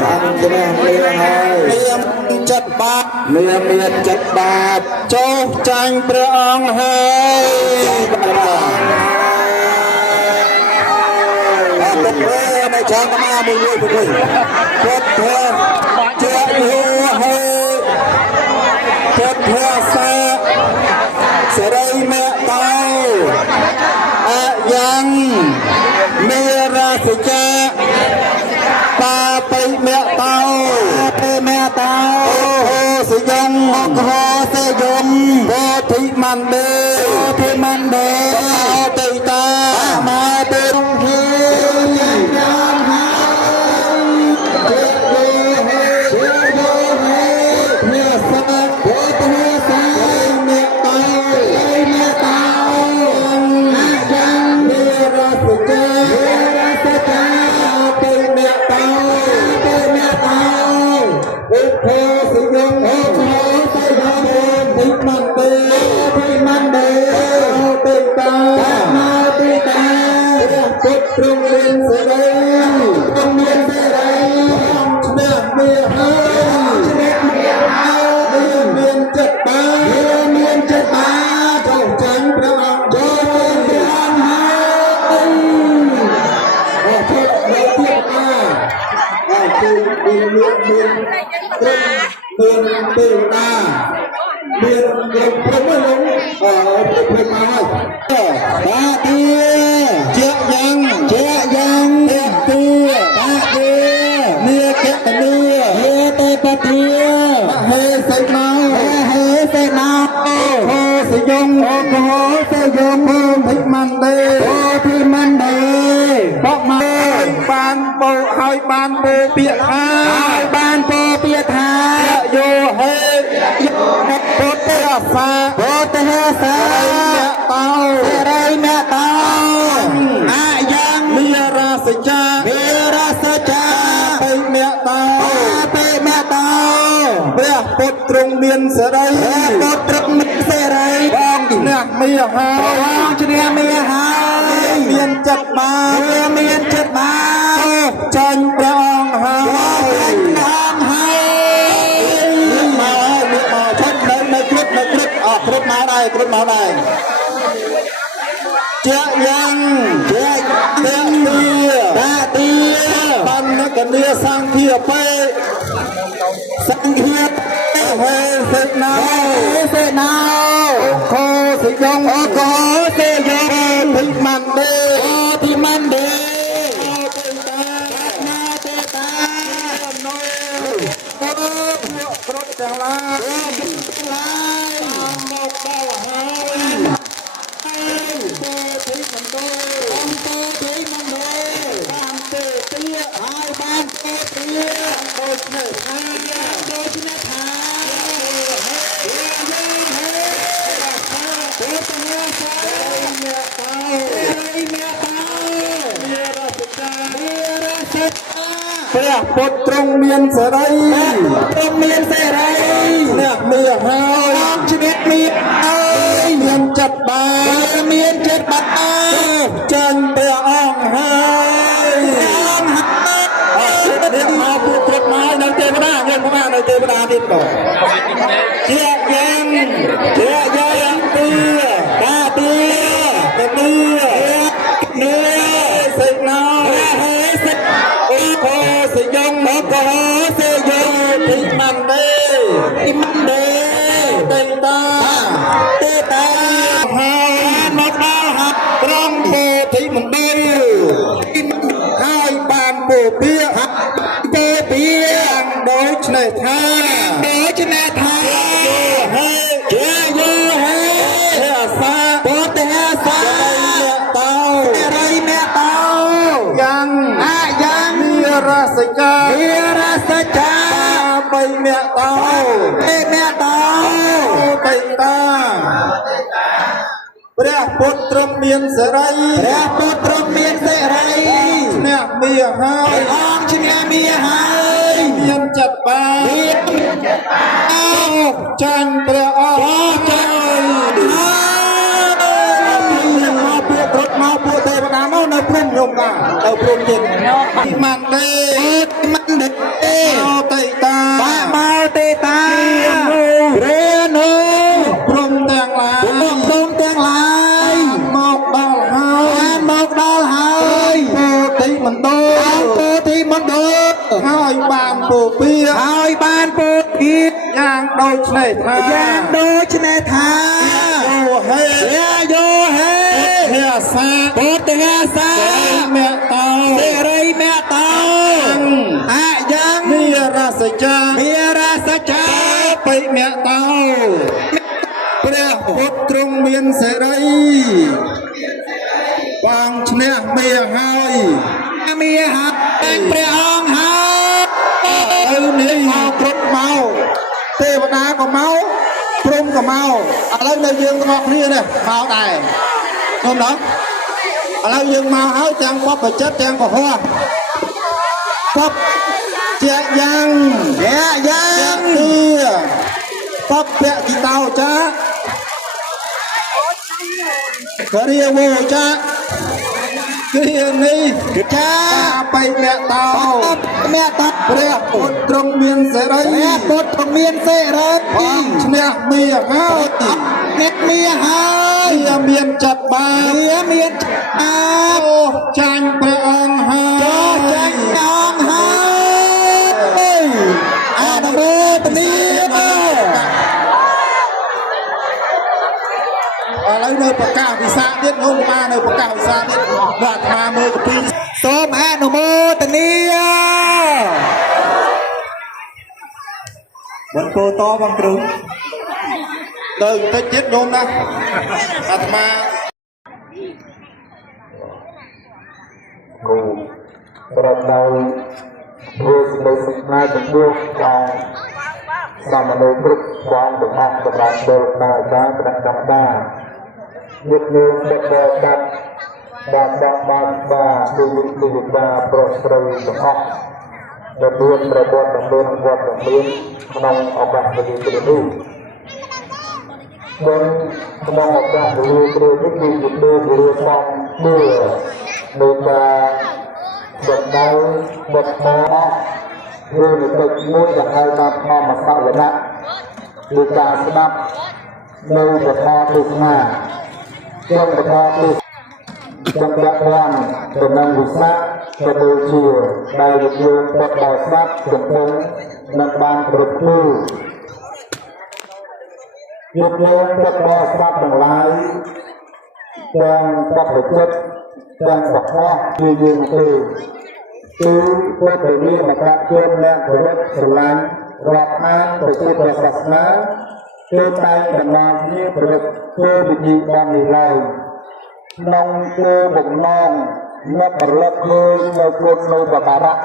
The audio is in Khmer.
បងឈ្នះមាហើយមានចិត្តបាបមានចិត្តបាបចុះចាញ់ព្រះអង្គហើយអត់ទៅនៅចាំមកមួយពុទ្ធជាយូហើយពុទ្ធសាសេរីមេតោអយ៉ាងមេរាសិកាបាបិមេតោមេតោសិយងអកោសិយងបោធិមណ្ឌេតេតាមាទេរុងហេព្រមមានសេរីមានចិត្តបាចុះចាញ់ព្រះអង្គចូលព្រះអង្គហើយអរគុណដល់ទៀតណាអរគុណមានទេវតាមានព្រមលោកព្រមមកហើយតាទីជាយ៉ាងទីតាទីមាកតនីហេទេពទាហេសេនាហេសិយងអកោសិយងភិមណ្ឌេបកមកបានបោឲ្យបានពោពាក្យថាយោហេពុទ្ធសាសេរីមេតោអាយ៉ាងមេរាសចាបិមេតោព្រះពុទ្ធទ្រង់មានសេរីបងឈ្នះមាហើយមានចិត្តបាចាញ់ព្រះអង្គហើយមកឈប់នៅគ្រប់មកដែរជាយ៉ាងតាទីបណ្ណកនីសង្ឃាពេហេសេនាខោសិយងភិមណ្ឌេទេតាណូគ្រប់ទាំងឡាយមកដល់ហើយពោធិមណ្ឌលបានទេទាហើយបានទេទាដូចនេះថាព្រះពុទ្ធទ្រង់មានសេរីអ្នកមាហើយមានចិត្តបាចាញ់ព្រះអង្គហើយអ្នកមកពុទ្ធមកនៅទេវតាទៀតបងជាយ៉ាងទីតាទីសេនាអូសិយងមកសេយភិមណ្ឌេទេតាហើយមកដល់ហាត់ត្រង់ពោធិមណ្ឌលហើយបានពោពាដូច្នេះថាហេ ចាមេរសចាបៃមៈតោបៃមៈតោបៃតាព្រះពុទ្ធទ្រង់មានសេរីព្រះពុទ្ធទ្រង់មានសេរីឈ្នះមាហើយអង្គឈ្នះមាហើយមានចិត្តបានមានចិត្តបានចាញ់ព្រះអង្គចាញ់មកពួករត់មកពួកទេវតាមកនៅព្រំខ្ញុំតានៅព្រំទៀតទីម៉ាន់ទេម៉ាន់ទេតេតាមកតេតារេនូព្រំទាំងឡាយព្រំទាំងឡាយមកដល់ហើយពោធិមណ្ឌលហើយបានពោពាយ៉ាងដូចនេះថាយោហេភាសាពុទ្ធភាសាសេរីមៈតោអាយ៉ាងមេរសចាបិមៈតោព្រះពុទ្ធទ្រង់មានសេរីបងឈ្នះមេហើយព្រះអង្គហើយនេះមកគ្រប់មកទេវតាក៏មកព្រំក៏មកឥឡូវនៅយើងទាំងអស់គ្នានេះមកដែរឃើញដល់ឥឡូវយើងមកហើយទាំងបបចិត្តទាំងកុហកបបជាយ៉ាងនេះបបពៈគីតោចាករិយវោចាគ្រានេះចាបៃមៈតោព្រះពុទ្ធទ្រង់មានសេរីឈ្នះមាហើយមានចិត្តបានចាញ់ព្រះអង្គហើយអនុមោទនាឥឡូវនៅប្រកាសវិសាទៀតនោះមកនៅប្រកាសវិសាទៀតបាទអាត្មាមើលកពីសូមអនុមោទនាបងគោតបងគ្រូទៅតិចទៀតញោមណាអាត្មាគូប្រដៅធ្វើសេចក្តីស្នេហ៍ចំពោះដល់សមណេរគ្រប់បងទាំងអស់សម្រាប់ពលដល់ការប្រដាប់ដាញាតិញោមដឹកដល់បាទគឺវិទ្យាប្រុសស្រីទាំងអស់ដែលមានប្រវត្តិដំណើរវត្តមានក្នុងឱកាសវេលានេះក្នុងឱកាសវេលានេះគឺជាវេលាសំមួយនៃការបណ្ដៅវត្តមានឬនិតិមួយដែលហៅថាធម្មសវនៈឬការស្ដាប់នៅពធទេសនាក្នុងពធទេសចម្រាក់បានដំណឹងវិសាក៏ដូចជាដែលយើងបត់ដល់ស្ដាប់កំពុងនឹងបានគ្រប់គ្រងយកយើងបត់ដល់ស្ដាប់ទាំងឡាយទាំងបត់ចិត្តទាំងបកជាយើងទេគឺពុទ្ធវិន័យអ្នកជនអ្នកគោរពស្រឡាញ់រាប់អានប្រជាសាសនាគឺតែដំណើរគ្នាប្រព្រឹត្តធ្វើវិធីបាននេះឡើយក្នុងគោលបំណងមកប្រលឹកឃើញនៅគុណនៅបបារៈ